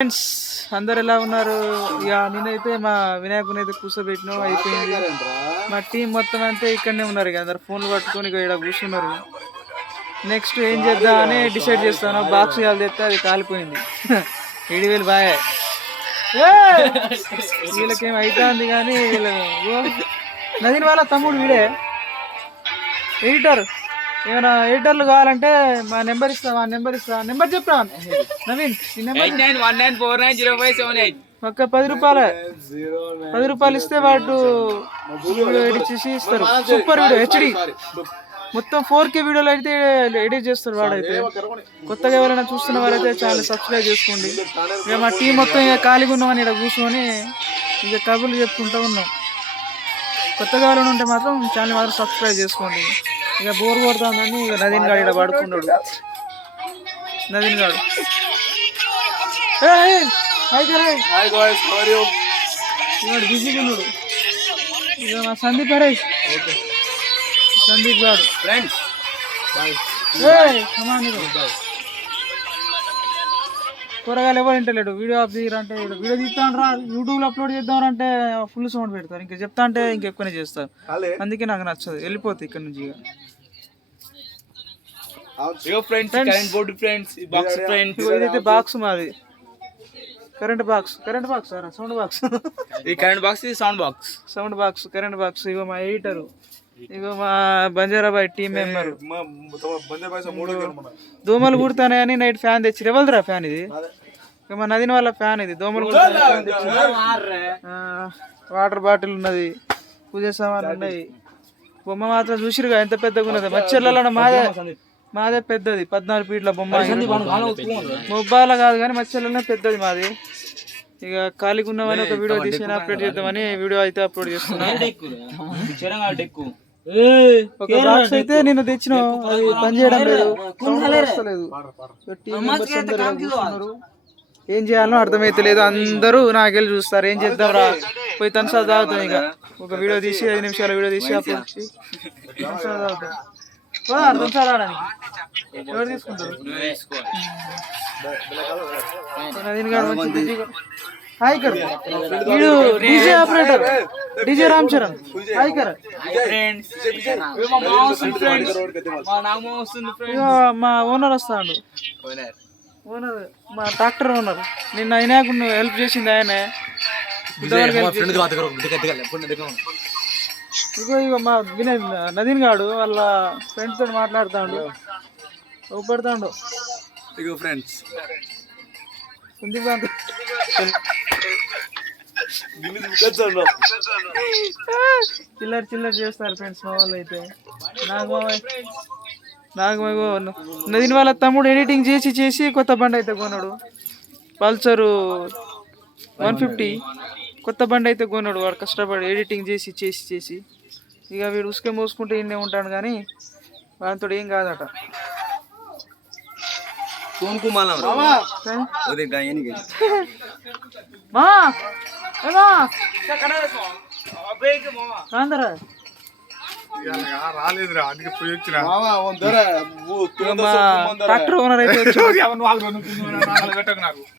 Friends అందరు ఎలా ఉన్నారు? ఇక నేనైతే మా వినాయకుని అయితే కూర్చోబెట్టినాం, అయిపోయింది. మా టీం మొత్తం అంతా ఇక్కడనే ఉన్నారు. ఇక అందరు ఫోన్లు పట్టుకొని ఇక్కడ కూర్చున్నారు. నెక్స్ట్ ఏం చేద్దాం అని డిసైడ్ చేస్తాను. బాక్స్ ఇవాళ తెస్తే అది కాలిపోయింది. 7,000 బాయ్. వీళ్ళకేం అవుతుంది కానీ వీళ్ళు నదీన్ వాళ్ళ తమ్ముడు వీడే ఎడిటర్. ఏమైనా ఎడిటర్లు కావాలంటే మా నెంబర్ ఇస్తా, నెంబర్ చెప్తా నవీన్. ఈ నెంబర్ ఒక్క 10 రూపాయలు ఇస్తే వాడు ఎడిట్ చేసి ఇస్తారు. సూపర్ వీడియో, హెచ్డి మొత్తం 4K వీడియోలు అయితే ఎడిట్ చేస్తారు వాడైతే. కొత్తగా ఎవరైనా చూస్తున్న వారైతే చాలా సబ్స్క్రైబ్ చేసుకోండి. ఇక మా టీం మొత్తం ఇక ఖాళీగా ఉన్నామని ఇక్కడ కూర్చొని ఇక కబుర్లు చెప్పుకుంటూ ఉన్నాం. కొత్తగా ఎవరైనా ఉంటే మాత్రం ఛానల్ మాత్రం సబ్స్క్రైబ్ చేసుకోండి. ఇక బోర్ కొడుతుందని ఇక నదీన్ గాడు ఇక్కడ పడుకున్నాడు. నదీన్ గాడు బిజీగా ఉన్నాడు. ఇక మా సందీప్ గాడు కూరగాయలు ఎవరు ఇంటలేడు. వీడియో ఆఫ్ చేయరంటే వీడియో తీస్తాను రా, యూట్యూబ్లో అప్లోడ్ చేద్దామంటే ఫుల్ సౌండ్ పెడతారు. ఇంకా చెప్తా అంటే ఇంకెక్కువనే చేస్తారు. అందుకే నాకు నచ్చదు, వెళ్ళిపోతుంది ఇక్కడ నుంచి. ఇదైతే బాక్స్ మాది, కరెంట్ బాక్స్ సౌండ్ బాక్స్. ఈ current box, sound box, current box. ఇగో మా ఎడిటరు, ఇగో మా బంజారాబాయ్ టీం మెంబర్. దోమలు కుడతానని నైట్ ఫ్యాన్ తెచ్చి ఎవరిదిరా ఫ్యాన్ ఇది? ఇక మా నదీన్ వాళ్ళ ఫ్యాన్ ఇది. దోమలు వాటర్ బాటిల్ ఉన్నది, పూజ సామాన్లు ఉన్నాయి. బొమ్మ మాత్రం చూసిరుగా ఎంత పెద్దగా ఉన్నది. మచ్చర్లలో మాదే పెద్దది, 14 ఫీట్ల బొమ్మ. మొబ్బాల కాదు కానీ మచ్చర్లనే పెద్దది మాది. ఇక ఖాళీగా ఉన్నామని ఒక వీడియో తీసి అప్లోడ్ చేద్దామని వీడియో అయితే అప్లోడ్ చేస్తున్నాను. ఒక బాక్స్ అయితే నిన్న తెచ్చినాం, అది పనిచేయడం లేదు, ఏం చేయాలో అర్థమైతే లేదు. అందరూ నాకెళ్ళి చూస్తారు. ఏం చేద్దాం రా, పోయి తనసా తాగుతాం. ఇక ఒక వీడియో తీసి 5 నిమిషాల వీడియో తీసి అప్లోడ్ చేసి తాగుతాం. రావడానికి ఎవరు తీసుకుంటారు? హాయ్ కర్, వీడు DJ operator, DJ Ram Charan. Hi కర్. మా ఓనర్ వస్తాడు, ఓనర్ మా ట్రాక్టర్ ఓనర్. నిన్న అయినాకు హెల్ప్ చేసింది ఆయనే. ఇగో మా వినయ్ నదీన్ గాడు వాళ్ళ ఫ్రెండ్స్ తో మాట్లాడుతాడు, ఊపడతాడు. ఇగో ఫ్రెండ్స్ చిల్లర చేస్తారు ఫ్రెండ్స్ మా వాళ్ళు అయితే. నాకు నదీన్ వాళ్ళ తమ్ముడు ఎడిటింగ్ చేసి కొత్త బండి అయితే కొన్నాడు. పల్సరు 150 కొత్త బండి అయితే కొన్నాడు. వాడు కష్టపడి ఎడిటింగ్ చేసి ఇక వీడు ఉసుకే మోసుకుంటే ఇన్నే ఉంటాడు కానీ వాడితో ఏం కాదట. ట్రాక్టర్ ఓనర్ అయితే